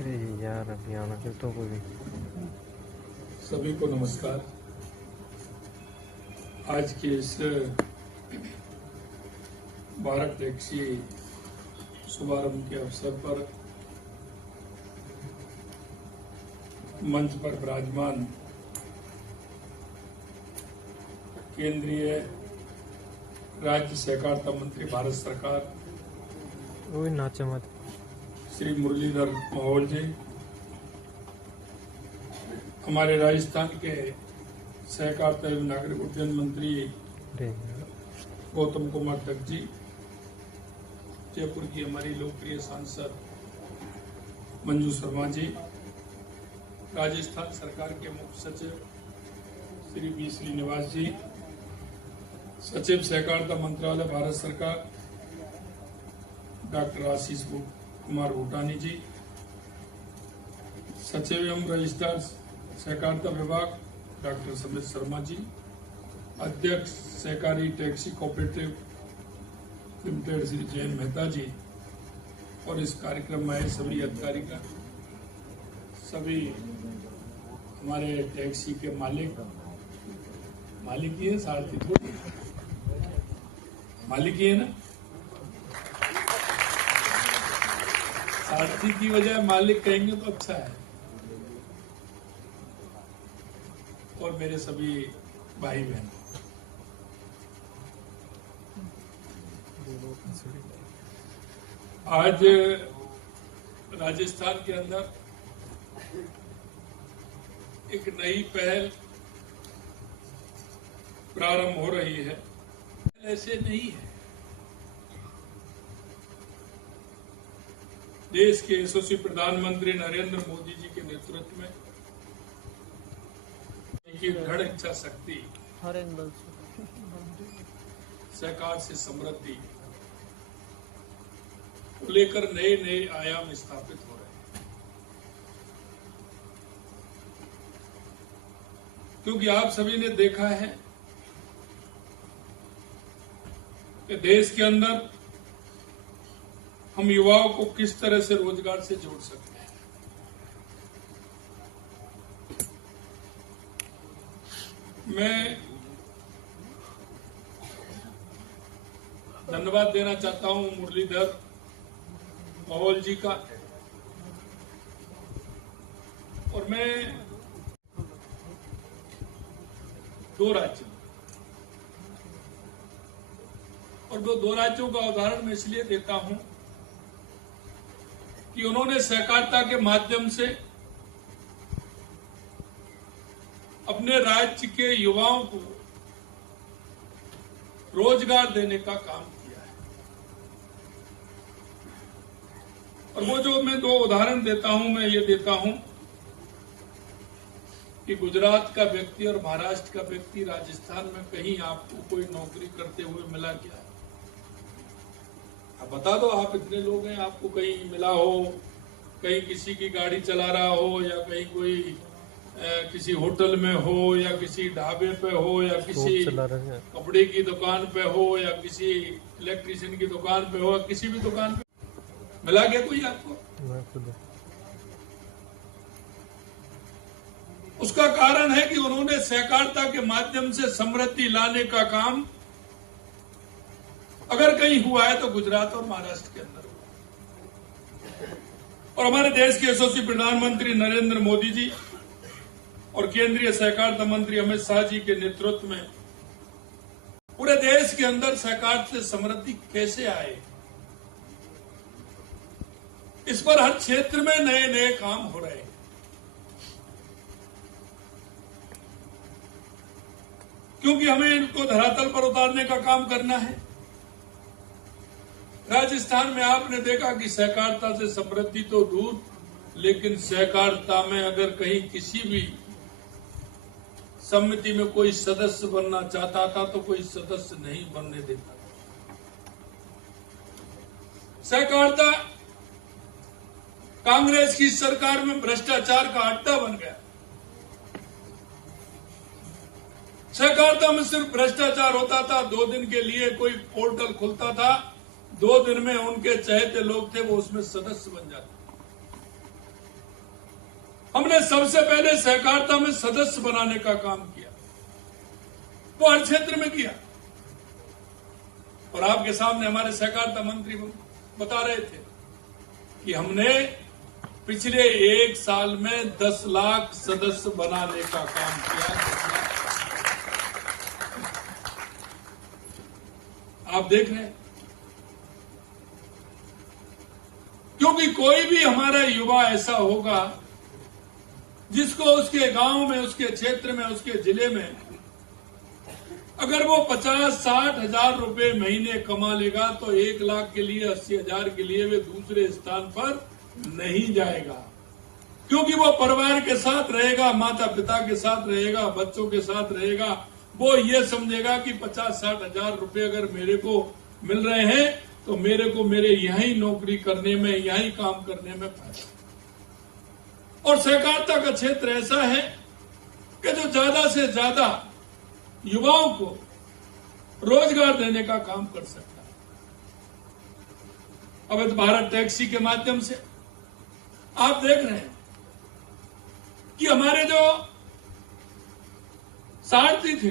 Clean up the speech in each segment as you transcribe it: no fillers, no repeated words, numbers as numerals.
अरे यार अभी आना फिर तो कोई सभी को नमस्कार। आज के इस भारत टैक्सी शुभारंभ के अवसर पर मंच पर विराजमान केंद्रीय राज्य सहकारिता मंत्री भारत सरकार वही नाचे मत श्री मुरलीधर माहौल जी, हमारे राजस्थान के सहकारिता एवं नागरिक उड्डयन मंत्री अरे यार गौतम कुमार तक जी, जयपुर की हमारी लोकप्रिय सांसद मंजू शर्मा जी, राजस्थान सरकार के मुख्य सचिव श्री बी श्रीनिवास जी, सचिव सहकारिता मंत्रालय भारत सरकार डॉक्टर आशीष कुमार भूटानी जी, सचिव एवं रजिस्ट्रार सहकारिता विभाग डॉक्टर समित शर्मा जी, अध्यक्ष सहकारी taxi cooperative limited Shri Jayant Mehta ji, और इस कार्यक्रम में आए सभी अधिकारीगण, सभी हमारे टैक्सी के मालिक ही है, सारथी थोड़ी मालिक ही है ना, सारथी की वजह मालिक कहेंगे तो अच्छा है। और मेरे सभी भाई बहन, आज राजस्थान के अंदर एक नई पहल प्रारंभ हो रही है। ऐसे नहीं है, देश के यशस्वी प्रधानमंत्री नरेंद्र मोदी जी के नेतृत्व में की दृढ़ इच्छा शक्ति, सहकार से समृद्धि को लेकर नए नए आयाम स्थापित हो रहे हैं। क्योंकि आप सभी ने देखा है कि देश के अंदर हम युवाओं को किस तरह से रोजगार से जोड़ सकते हैं। मैं धन्यवाद देना चाहता हूं मुरलीधर माहौल जी का, और मैं दो राज्यों का उदाहरण मैं इसलिए देता हूं कि उन्होंने सहकारिता के माध्यम से अपने राज्य के युवाओं को रोजगार देने का काम किया है। और वो जो मैं दो उदाहरण देता हूं, मैं ये देता हूं कि गुजरात का व्यक्ति और महाराष्ट्र का व्यक्ति राजस्थान में कहीं आपको कोई नौकरी करते हुए मिला क्या? आप बता दो, आप इतने लोग हैं, आपको कहीं मिला हो, कहीं किसी की गाड़ी चला रहा हो, या कहीं कोई किसी होटल में हो, या किसी ढाबे पे हो, या किसी कपड़े की दुकान पे हो, या किसी इलेक्ट्रिशियन की दुकान पे हो, किसी भी दुकान पे मिला गया कोई आपको? उसका कारण है कि उन्होंने सहकारिता के माध्यम से समृद्धि लाने का काम अगर कहीं हुआ है तो गुजरात और महाराष्ट्र के अंदर हुआ। और हमारे देश के यशस्वी प्रधानमंत्री नरेंद्र मोदी जी और केंद्रीय सहकारिता मंत्री अमित शाह जी के नेतृत्व में पूरे देश के अंदर सहकार से समृद्धि कैसे आए, इस पर हर क्षेत्र में नए नए काम हो रहे हैं। क्योंकि हमें इनको धरातल पर उतारने का काम करना है। राजस्थान में आपने देखा कि सहकारिता से समृद्धि तो दूर, लेकिन सहकारिता में अगर कहीं किसी भी समिति में कोई सदस्य बनना चाहता था तो कोई सदस्य नहीं बनने देता। सहकारिता कांग्रेस की सरकार में भ्रष्टाचार का अड्डा बन गया। सहकारिता में सिर्फ भ्रष्टाचार होता था। 2 दिन के लिए कोई पोर्टल खुलता था, 2 दिन में उनके चहेते लोग थे वो उसमें सदस्य बन जाते। हमने सबसे पहले सहकारिता में सदस्य बनाने का काम किया, वो हर क्षेत्र में किया। और आपके सामने हमारे सहकारिता मंत्री बता रहे थे कि हमने पिछले 1 साल में 10 लाख सदस्य बनाने का काम किया। आप देख रहे हैं, क्योंकि कोई भी हमारा युवा ऐसा होगा जिसको उसके गांव में, उसके क्षेत्र में, उसके जिले में अगर वो 50-60 हजार रुपए महीने कमा लेगा तो 1 लाख के लिए, 80 हजार के लिए वे दूसरे स्थान पर नहीं जाएगा, क्योंकि वो परिवार के साथ रहेगा, माता पिता के साथ रहेगा, बच्चों के साथ रहेगा। वो ये समझेगा कि 50-60 हजार रुपए अगर मेरे को मिल रहे हैं तो मेरे को मेरे यहीं नौकरी करने में, यहीं काम करने में फायदा। और सहकारिता का क्षेत्र ऐसा है कि जो ज्यादा से ज्यादा युवाओं को रोजगार देने का काम कर सकता है। अवैध भारत टैक्सी के माध्यम से आप देख रहे हैं कि हमारे जो सारथी थे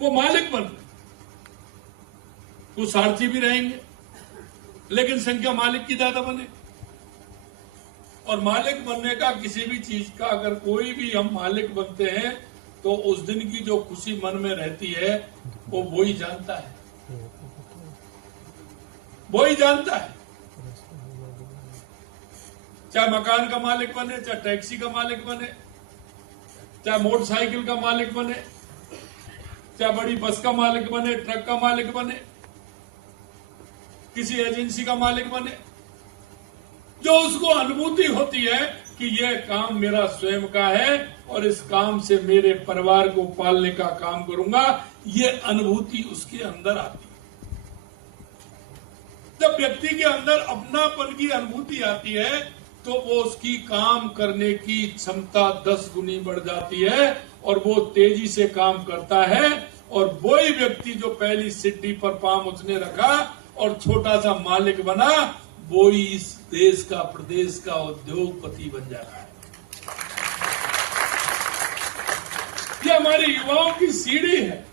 वो मालिक बन रहे, वो सारथी भी रहेंगे लेकिन संख्या मालिक की ज्यादा बने। और मालिक बनने का, किसी भी चीज का अगर कोई भी हम मालिक बनते हैं तो उस दिन की जो खुशी मन में रहती है वो ही जानता है, वो ही जानता है। चाहे मकान का मालिक बने, चाहे टैक्सी का मालिक बने, चाहे मोटरसाइकिल का मालिक बने, चाहे बड़ी बस का मालिक बने, ट्रक का मालिक बने, किसी एजेंसी का मालिक बने, जो उसको अनुभूति होती है कि यह काम मेरा स्वयं का है और इस काम से मेरे परिवार को पालने का काम करूंगा, ये अनुभूति उसके अंदर आती है। जब व्यक्ति के अंदर अपनापन की अनुभूति आती है तो वो उसकी काम करने की क्षमता 10 गुनी बढ़ जाती है और वो तेजी से काम करता है। और वही व्यक्ति जो पहली सीढ़ी पर पांव उसने रखा और छोटा सा मालिक बना, वो ही इस देश का, प्रदेश का उद्योगपति बन जाता है। ये हमारे युवाओं की सीढ़ी है।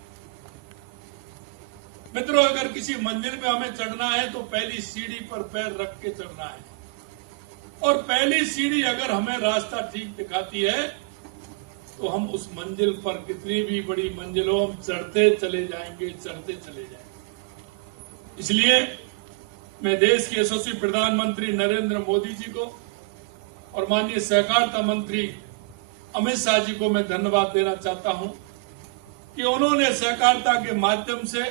मित्रों, अगर किसी मंजिल पे हमें चढ़ना है तो पहली सीढ़ी पर पैर रख के चढ़ना है। और पहली सीढ़ी अगर हमें रास्ता ठीक दिखाती है तो हम उस मंजिल पर, कितनी भी बड़ी मंजिल हो, हम चढ़ते चले जाएंगे, चढ़ते चले जाएंगे। इसलिए मैं देश के यशस्वी प्रधानमंत्री नरेंद्र मोदी जी को और माननीय सहकारिता मंत्री अमित शाह जी को मैं धन्यवाद देना चाहता हूं कि उन्होंने सहकारिता के माध्यम से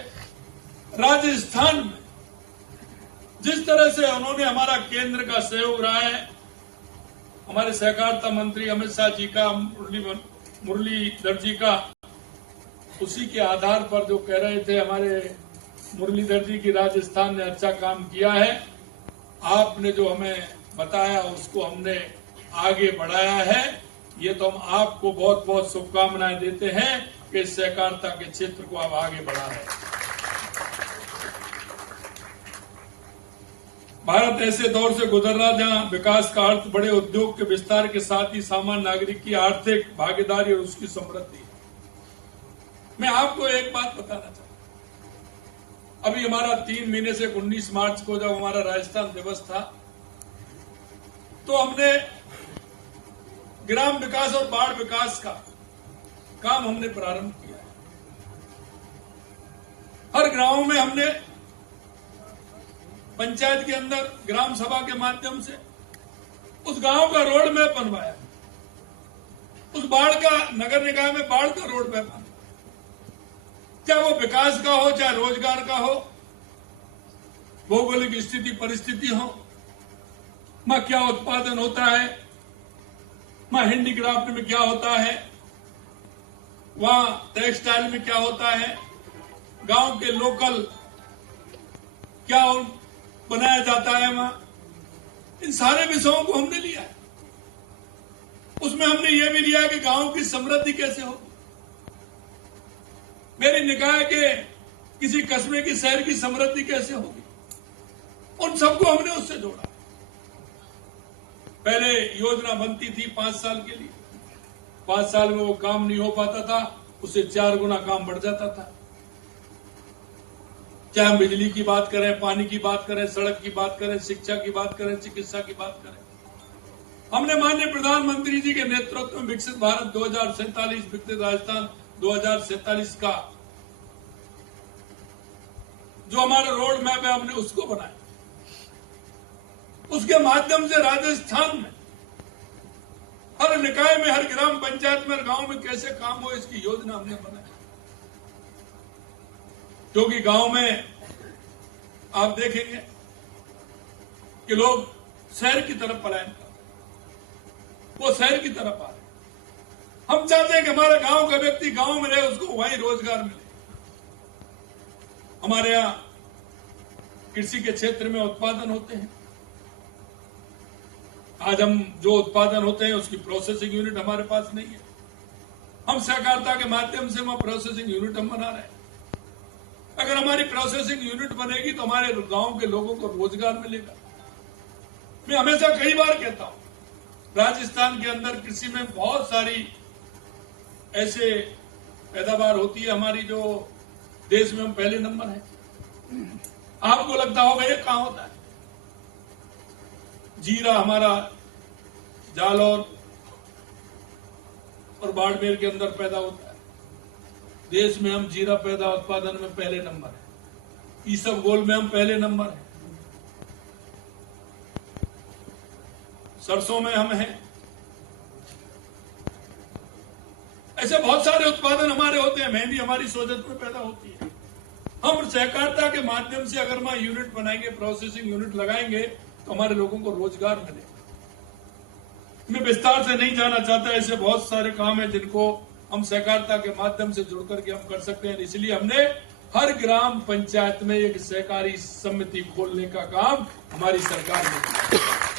राजस्थान में जिस तरह से उन्होंने हमारा केंद्र का सहयोग रहा है, हमारे सहकारिता मंत्री अमित शाह जी का, मुरलीधर जी का, उसी के आधार पर जो कह रहे थे हमारे मुरलीधर जी की राजस्थान ने अच्छा काम किया है, आपने जो हमें बताया उसको हमने आगे बढ़ाया है। ये तो हम आपको बहुत बहुत शुभकामनाएं देते हैं कि सहकारिता के क्षेत्र को आप आगे बढ़ा रहे हैं। भारत ऐसे दौर से गुजर रहा जहां विकास का अर्थ बड़े उद्योग के विस्तार के साथ ही सामान्य नागरिक की आर्थिक भागीदारी और उसकी समृद्धि है। मैं आपको एक बात बताना चाहता हूं। अभी हमारा 3 महीने से 19 मार्च को जब हमारा राजस्थान दिवस था तो हमने ग्राम विकास और बाढ़ विकास का काम हमने प्रारंभ किया है। हर गांव में हमने पंचायत के अंदर ग्राम सभा के माध्यम से उस गांव का रोड मैप बनवाया, उस बाढ़ का, नगर निकाय में बाढ़ का रोड मैप बना, चाहे वो विकास का हो, चाहे रोजगार का हो, भौगोलिक स्थिति परिस्थिति हो, वहां क्या उत्पादन होता है, वहां हैंडीक्राफ्ट में क्या होता है, वहां टेक्सटाइल में क्या होता है, गांव के लोकल क्या बनाया जाता है, वहां इन सारे विषयों को हमने लिया है। उसमें हमने ये भी लिया कि गांव की समृद्धि कैसे हो, मेरे निकाय के किसी कस्बे की, शहर की समृद्धि कैसे होगी, उन सबको हमने उससे जोड़ा। पहले योजना बनती थी 5 साल के लिए, 5 साल में वो काम नहीं हो पाता था, उससे 4 गुना काम बढ़ जाता था। चाहे हम बिजली की बात करें, पानी की बात करें, सड़क की बात करें, शिक्षा की बात करें, चिकित्सा की बात करें। हमने माननीय प्रधानमंत्री जी के नेतृत्व में विकसित भारत 2047 विकसित राजस्थान 2047 का जो हमारा रोड मैप है, हमने उसको बनाया। उसके माध्यम से राजस्थान में हर निकाय में, हर ग्राम पंचायत में, हर गांव में कैसे काम हो, इसकी योजना हमने बनाई। क्योंकि गांव में आप देखेंगे कि लोग शहर की तरफ पलायन कर रहे हैं, वो शहर की तरफ आ रहे हैं। हम चाहते हैं कि हमारा गांव का व्यक्ति गांव में रहे, उसको वहीं रोजगार मिले। हमारे यहां कृषि के क्षेत्र में उत्पादन होते हैं। आज हम जो उत्पादन होते हैं उसकी प्रोसेसिंग यूनिट हमारे पास नहीं है। हम सहकारिता के माध्यम से वहां प्रोसेसिंग यूनिट हम बना रहे हैं। अगर हमारी प्रोसेसिंग यूनिट बनेगी तो हमारे गांव के लोगों को रोजगार मिलेगा। मैं हमेशा कई बार कहता हूं, राजस्थान के अंदर कृषि में बहुत सारी ऐसे पैदावार होती है हमारी, जो देश में हम पहले नंबर है। आपको लगता होगा ये कहां होता है? जीरा हमारा जालौर और बाड़मेर के अंदर पैदा होता है। देश में हम जीरा पैदा उत्पादन में पहले नंबर है। ईसबगोल में हम पहले नंबर है। सरसों में हम हैं। ऐसे बहुत सारे उत्पादन हमारे होते हैं। मेहंदी हमारी सोजत में पैदा होती है। हम सहकारिता के माध्यम से अगर वहां यूनिट बनाएंगे, प्रोसेसिंग यूनिट लगाएंगे, तो हमारे लोगों को रोजगार मिलेगा। मैं विस्तार से नहीं जाना चाहता, ऐसे बहुत सारे काम हैं जिनको हम सहकारिता के माध्यम से जुड़ करके हम कर सकते हैं। इसलिए हमने हर ग्राम पंचायत में एक सहकारी समिति खोलने का काम हमारी सरकार ने किया।